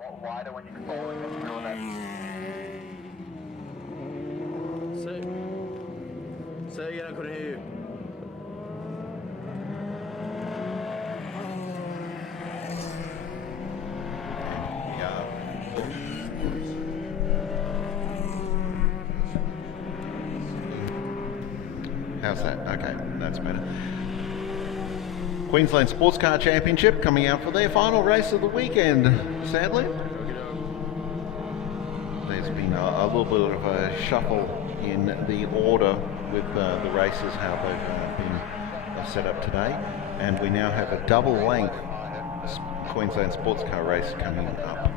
Wider when you're falling and through that. Say again, I couldn't hear you. How's that? Okay, that's better. Queensland Sports Car Championship coming out for their final race of the weekend, sadly. There's been a little bit of a shuffle in the order with the races, how they've been set up today. And we now have a double length Queensland Sports Car race coming up.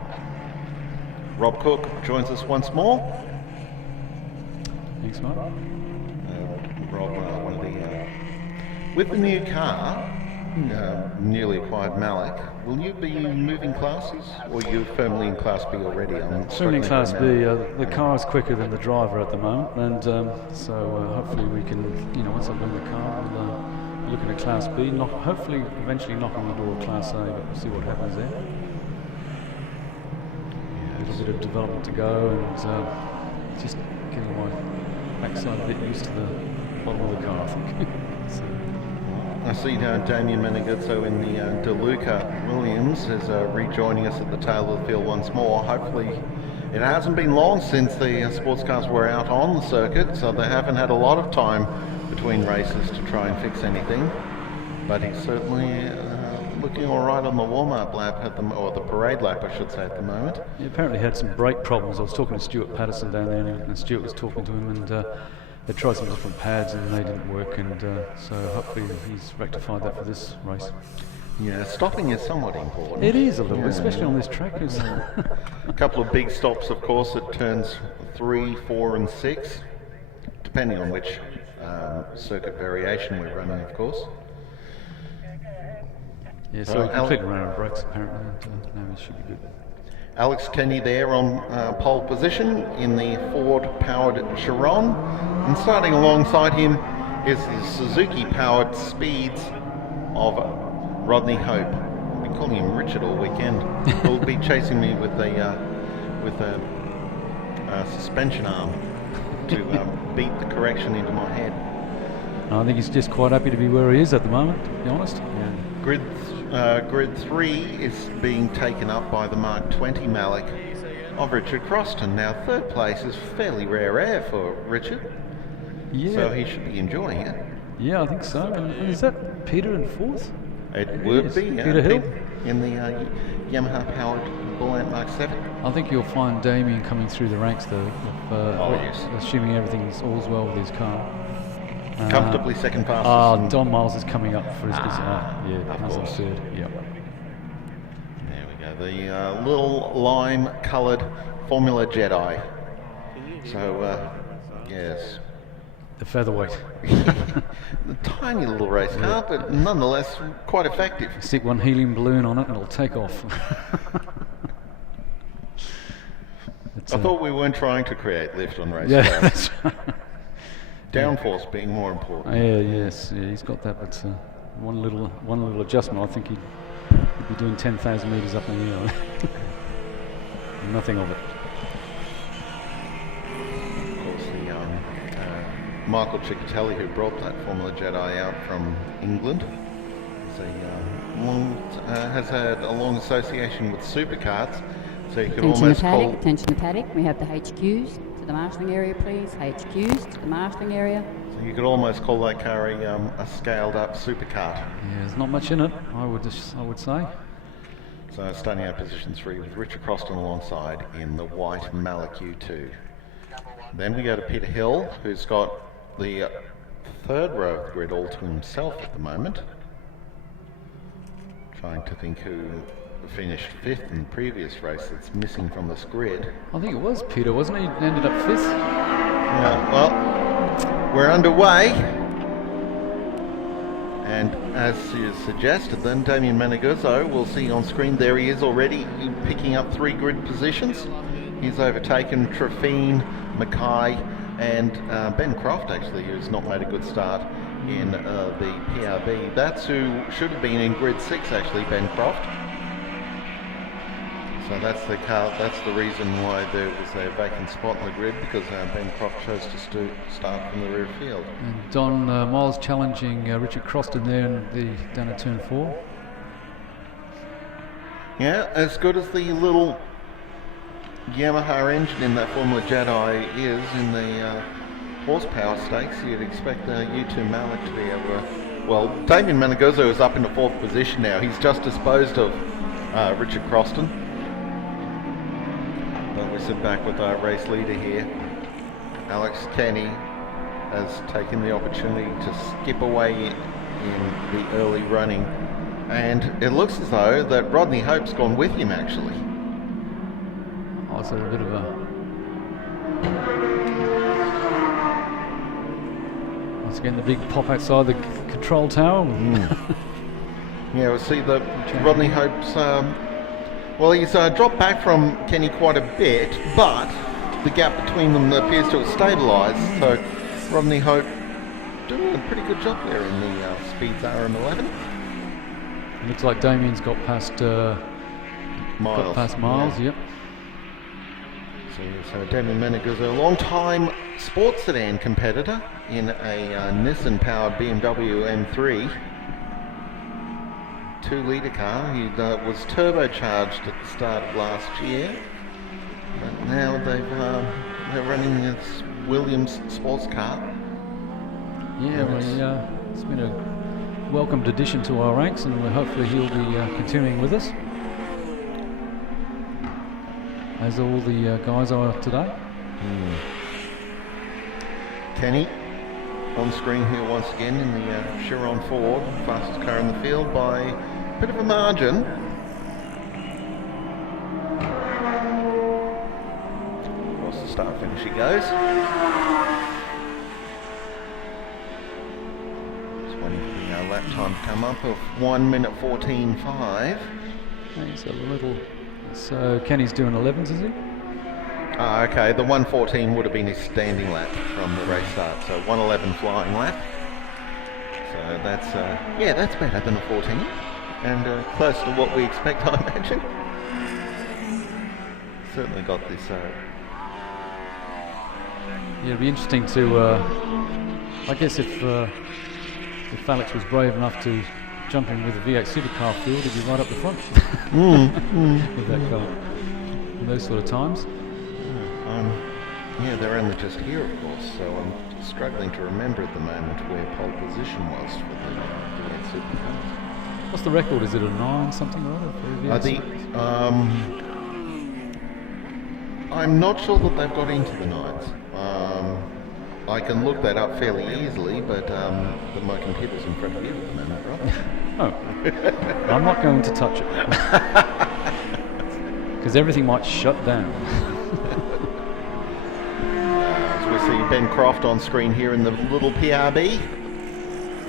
Rob Cook joins us once more. Thanks, Mark. Rob, one of the with the new car, newly acquired Malik, will you be moving classes, or are you firmly in Class B already? Firmly in Class B. The car is quicker than the driver at the moment, and so hopefully we can, once I win the car, we'll look at Class B. Hopefully, eventually knock on the door of Class A, but we'll see what happens there. A little bit of development to go, and just getting my backside a bit used to the bottom of the car, I think. So. I see now Damien Meneguzzo in the DeLuca Williams is rejoining us at the tail of the field once more. Hopefully, it hasn't been long since the sports cars were out on the circuit, so they haven't had a lot of time between races to try and fix anything. But he's certainly looking all right on the warm-up lap or the parade lap, I should say, at the moment. He apparently had some brake problems. I was talking to Stuart Patterson down there, and Stuart was talking to him, and they tried some different pads and they didn't work, and so hopefully he's rectified that for this race. Yeah, stopping is somewhat important. It is a little, especially on this track. A couple of big stops, of course, at turns 3, 4 and 6, depending on which circuit variation we're running, of course. Yeah, so he completed around on brakes apparently, and now he should be good. Alex Kenny there on pole position in the Ford-powered Chiron, and starting alongside him is the Suzuki-powered Speeds of Rodney Hope. I've been calling him Richard all weekend. He'll be chasing me with a suspension arm to beat the correction into my head. I think he's just quite happy to be where he is at the moment, to be honest. Yeah. Grid 3 is being taken up by the Mark 20 Malik of Richard Croston. Now, third place is fairly rare air for Richard, so he should be enjoying it. Yeah, I think so. And is that Peter in fourth? It would be, yeah. Peter Hill? In the Yamaha-powered Bull Ant Mark 7. I think you'll find Damien coming through the ranks, though, yes. Assuming everything's all's well with his car. Comfortably second fastest. Don Miles is coming up for his he's on third. Yep. There we go. The little lime-coloured Formula Jedi. So, yes. The featherweight. The tiny little race car, but nonetheless quite effective. Stick one helium balloon on it and it'll take off. I thought we weren't trying to create lift on race cars. That's right. Downforce being more important. Yeah, he's got that, but one little adjustment, I think he'd be doing 10,000 metres up in the air. Nothing of it. Of course, the Michael Ciccatelli, who brought that Formula Jedi out from England, has had a long association with supercars, so you could almost call... Attention to paddock, we have the HQs. To the marshalling area, please. HQs to the marshalling area. So you could almost call that car a scaled-up supercar. Yeah, there's not much in it, I would say. So starting out position 3 with Richard Croston alongside in the white Malik U2. Then we go to Peter Hill, who's got the third row of the grid all to himself at the moment. Trying to think who finished 5th in the previous race that's missing from this grid. I think it was Peter, wasn't he? He ended up 5th. Yeah, well, we're underway. And as you suggested, then Damien Meneguzzo, we'll see on screen, there he is already picking up 3 grid positions. He's overtaken Trefine, Mackay and Ben Croft, actually, who's not made a good start in the PRB. That's who should have been in grid 6, actually, Ben Croft. So that's the car. That's the reason why there was a vacant spot in the grid, because Ben Croft chose to start from the rear field. And Don Miles challenging Richard Croston there down at turn 4. Yeah, as good as the little Yamaha engine in that Formula Jedi is in the horsepower stakes, you'd expect U2 Malik to be able to. Well, Damien Meneguzzo is up in the 4th position now. He's just disposed of Richard Croston. But we sit back with our race leader here. Alex Kenny has taken the opportunity to skip away in the early running. And it looks as though that Rodney Hope's gone with him, actually. Oh, it's a bit of a... Once again, the big pop outside the control tower. Yeah, we'll see that Rodney Hope's... he's dropped back from Kenny quite a bit, but the gap between them appears to have stabilised. So Rodney Hope doing a pretty good job there in the Speeds RM11. It looks like Damien's got past Miles. Yep. So Damien Meneguzzo, a long-time sports sedan competitor in a Nissan-powered BMW M3 2-litre car. He was turbocharged at the start of last year, but now they're running this Williams sports car. Yeah, it's been a welcomed addition to our ranks, and hopefully he'll be continuing with us, as all the guys are today. Kenny on screen here once again in the Chiron Ford, fastest car in the field by a bit of a margin. Across the start finish he goes. Lap time to come up of 1 minute 14.5. He's a little. So Kenny's doing 11s, is he? Okay, the 1:14 would have been his standing lap from the race start, so 1:11 flying lap. So that's better than a 14, and close to what we expect, I imagine. Certainly got this. Yeah, it'd be interesting to. I guess if Alex was brave enough to jump in with a V8 supercar field, he'd be right up the front with that car in those sort of times. They're only just here, of course, so I'm struggling to remember at the moment where pole position was for the V8 supercars. What's the record? Is it a 9 something or other for a V8? I'm not sure that they've got into the 9s. I can look that up fairly easily, but my computer's in front of you at the moment, right? Oh. I'm not going to touch it. Because everything might shut down. So we see Ben Croft on screen here in the little PRB.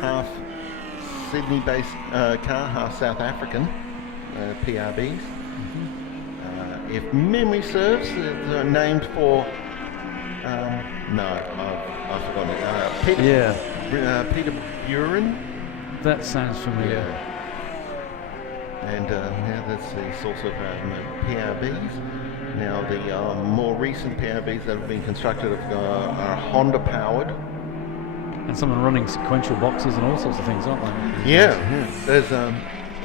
Half Sydney-based car, half South African PRBs. If memory serves, they're named for... I've forgotten it. Peter Buren. That sounds familiar. And that's the source of PRBs. Now the more recent PRBs that have been constructed are Honda powered. And some are running sequential boxes and all sorts of things, aren't they? Yeah. There's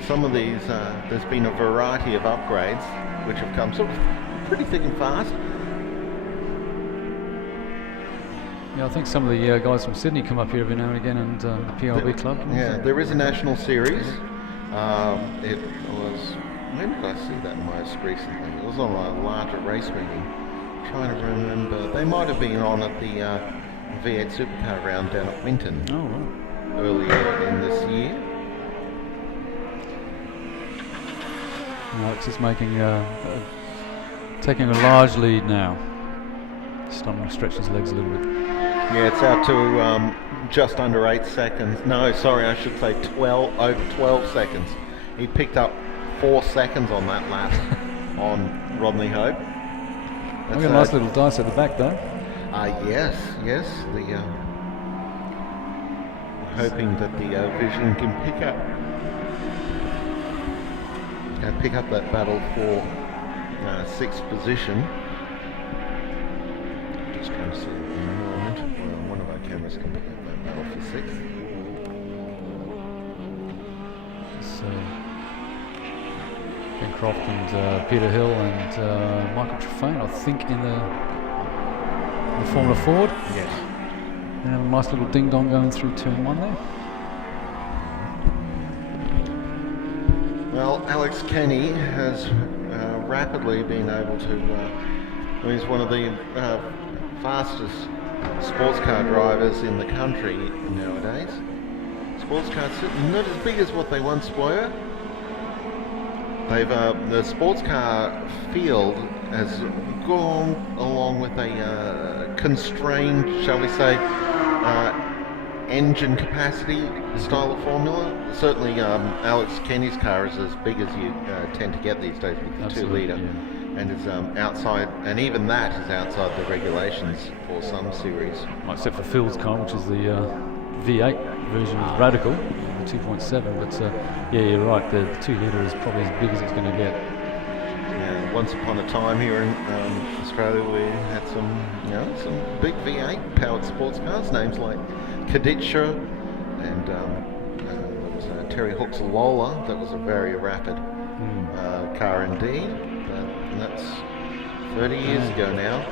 some of these. There's been a variety of upgrades which have come sort of pretty thick and fast. Yeah, I think some of the guys from Sydney come up here every now and again, and the PRB club. Yeah, there is a national series. It was, when did I see that most recently? It was on a larger race meeting. I'm trying to remember. They might have been on at the V8 Supercar round down at Winton earlier in this year. Alex is making taking a large lead now. Starting to stretch his legs a little bit. Yeah, it's out to just under 8 seconds. No, sorry, I should say over 12 seconds. He picked up 4 seconds on that lap on Rodney Hope. That's a nice little dice at the back, though. Yes. The hoping that the Vision can pick up that battle for sixth position. Just trying to see at the moment. Well, one of our cameras can pick up that battle for sixth. So Ben Croft and Peter Hill and Michael Trefane, I think, in the Formula Ford. Yes. And have a nice little ding dong going through turn 1 there. Well, Alex Kenny has rapidly been able to. He's one of the fastest sports car drivers in the country nowadays. Sports cars not as big as what they once were. They've the sports car field has gone along with a constrained, shall we say, engine capacity style of formula. Certainly, Alex Kenny's car is as big as you tend to get these days with the 2-litre, and is outside, and even that is outside the regulations for some series. Except for Phil's car, which is the V8 version of Radical, the 2.7. But yeah, you're right. The 2-litre is probably as big as it's going to get. Yeah, once upon a time here in Australia, we had some big V8 powered sports cars, names like Kaditsha, and there was Terry Hook's Lola. That was a very rapid car indeed. And that's 30 years ago now.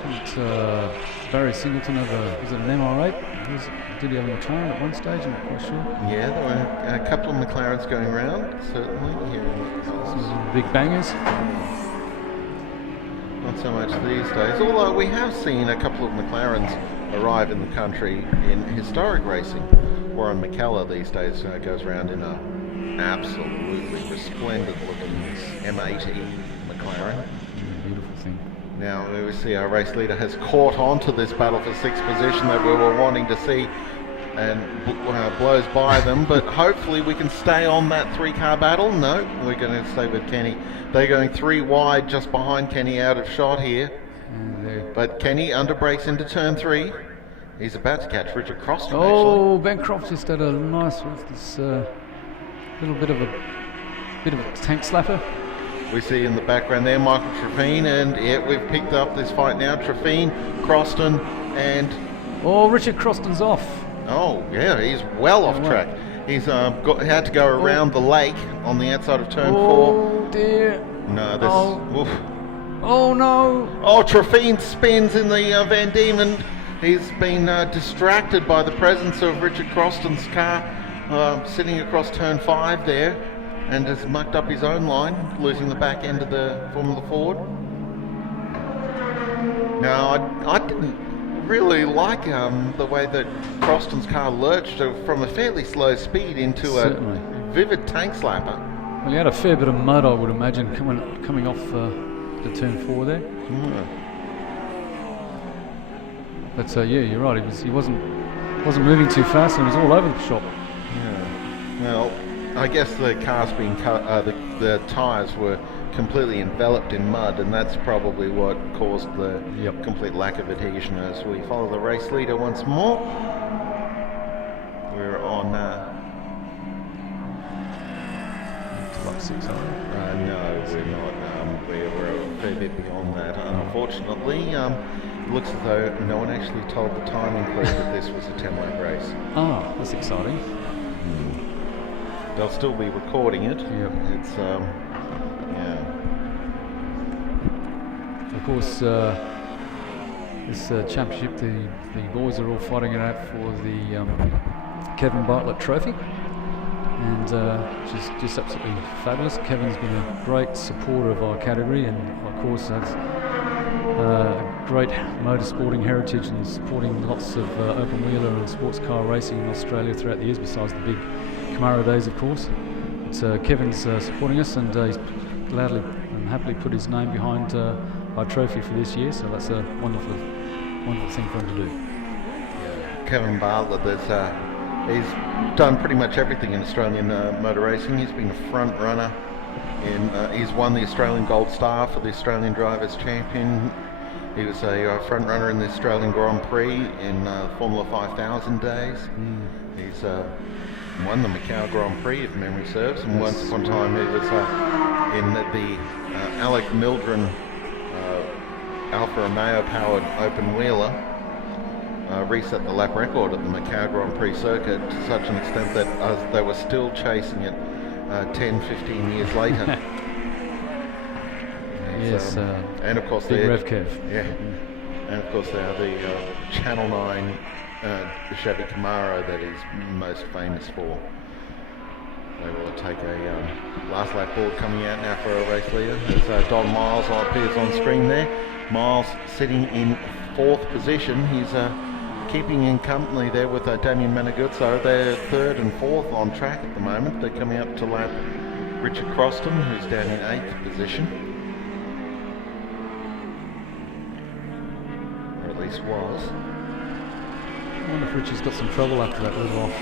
Barry Singleton was it an MR8? Did he have a McLaren at one stage? I'm not quite sure. Yeah, there were a couple of McLarens going around, certainly here in Some big bangers. Not so much these days, although we have seen a couple of McLarens arrive in the country in historic racing. Warren McKellar these days goes around in a absolutely resplendent looking M80 McLaren. Beautiful thing. Now we see our race leader has caught on to this battle for sixth position that we were wanting to see, and blows by them, but hopefully we can stay on that 3-car battle. No, we're going to stay with Kenny. They're going 3 wide just behind Kenny, out of shot here. But Kenny under brakes into turn 3. He's about to catch Richard Croston. Oh, Ben Croft just had a nice little bit of a tank slapper. We see in the background there Michael Trefane, and yeah, we've picked up this fight now. Trefane, Croston, and Richard Croston's off. Oh yeah, he's well off track. He's had to go around the lake on the outside of turn 4. Oh dear. No, this. Oof. Oh no. Oh, Trefane spins in the Van Diemen. He's been distracted by the presence of Richard Croston's car sitting across turn 5 there, and has mucked up his own line, losing the back end of the Formula Ford. Now, I didn't really like the way that Croston's car lurched from a fairly slow speed into a vivid tank slapper. Well, he had a fair bit of mud, I would imagine, coming off the turn 4 there. But yeah, you're right. He wasn't moving too fast, and it was all over the shop. Yeah. Well, I guess the car's been the tyres were completely enveloped in mud, and that's probably what caused the complete lack of adhesion. As we follow the race leader once more, we're on like 600. no, we're not. We're a fair bit beyond that, unfortunately. It looks as though no one actually told the timing crew that this was a 10-lap race. Oh, that's exciting. They'll still be recording it. Yep. It's yeah. Of course, this championship, the boys are all fighting it out for the Kevin Bartlett Trophy, and just absolutely fabulous. Kevin's been a great supporter of our category, and of course that's a great motorsporting heritage and supporting lots of open wheeler and sports car racing in Australia throughout the years, besides the big Camaro days, of course. But Kevin's supporting us, and he's gladly and happily put his name behind our trophy for this year, so that's a wonderful thing for him to do. Kevin Bartlett, he's done pretty much everything in Australian motor racing. He's been a front runner. He's won the Australian Gold Star for the Australian Drivers' Champion. He was a front runner in the Australian Grand Prix in Formula 5000 days. He's won the Macau Grand Prix, if memory serves, and once upon a time he was in the Alec Mildren Alfa Romeo powered open wheeler reset the lap record at the Macau Grand Prix circuit to such an extent that they were still chasing it 10-15 years later. Yes, and of course big they're rev curve. yeah, and of course they are the Channel 9 Chevy Camaro that he's most famous for. They will take a last lap board coming out now for a race leader. As Don Miles appears on screen there. Miles sitting in 4th position. He's keeping in company there with Damien Maneguzzo. They're 3rd and 4th on track at the moment. They're coming up to lap Richard Croston, who's down in 8th position. Or at least was. I wonder if Richard's got some trouble after that little off.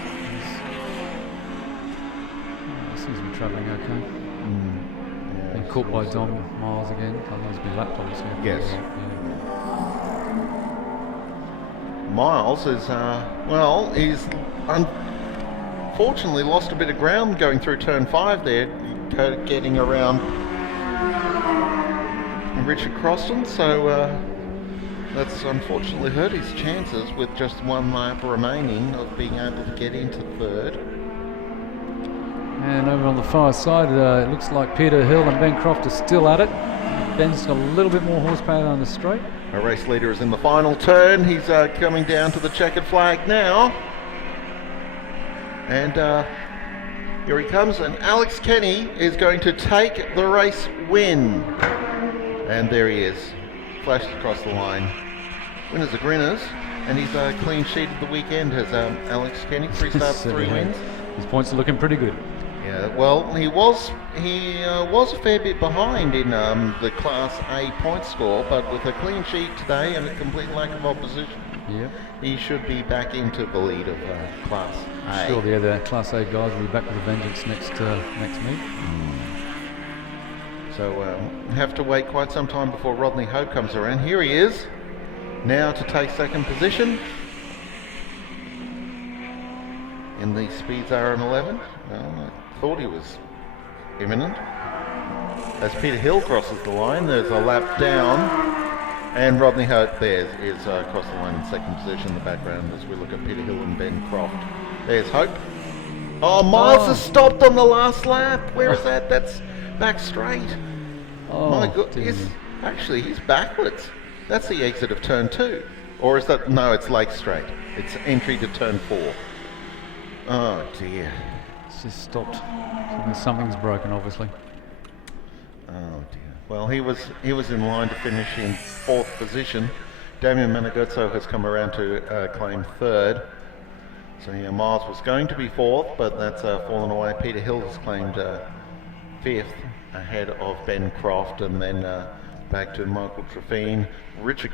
Seems to be travelling okay. Yeah, Been caught by Don Miles again. I think he's been lapped, obviously. Yes. Yeah. Miles is, well, he's unfortunately lost a bit of ground going through turn 5 there, getting around Richard Croston, so that's unfortunately hurt his chances with just 1 lap remaining of being able to get into 3rd. And over on the far side, it looks like Peter Hill and Ben Croft are still at it. Ben's got a little bit more horsepower on the straight. Our race leader is in the final turn. He's coming down to the checkered flag now. And here he comes, and Alex Kenny is going to take the race win. And there he is, flashed across the line. Winners are grinners, and he's clean sheeted the weekend, has Alex Kenny, 3 starts, 3 wins. His points are looking pretty good. Yeah, well, he was a fair bit behind in the Class A point score, but with a clean sheet today and a complete lack of opposition, he should be back into the lead of Class A. Sure, the other Class A guys will be back with a vengeance next meet. So have to wait quite some time before Rodney Hope comes around. Here he is, now to take 2nd position in the Speeds RN11. Well, I thought he was imminent. As Peter Hill crosses the line, there's a lap down, and Rodney Hope there is across the line in 2nd position in the background as we look at Peter Hill and Ben Croft. There's Hope. Oh, Miles has stopped on the last lap. Where is that? That's back straight. Oh, my goodness. Actually, he's backwards. That's the exit of turn 2. Or is that, no, it's Lake Straight. It's entry to turn 4. Oh dear. It's just stopped. Something's broken, obviously. Oh dear. Well, he was in line to finish in 4th position. Damien Maneguzzo has come around to claim 3rd. So yeah, Miles was going to be 4th, but that's fallen away. Peter Hill has claimed 5th ahead of Ben Croft, and then back to Michael Trefine. Richard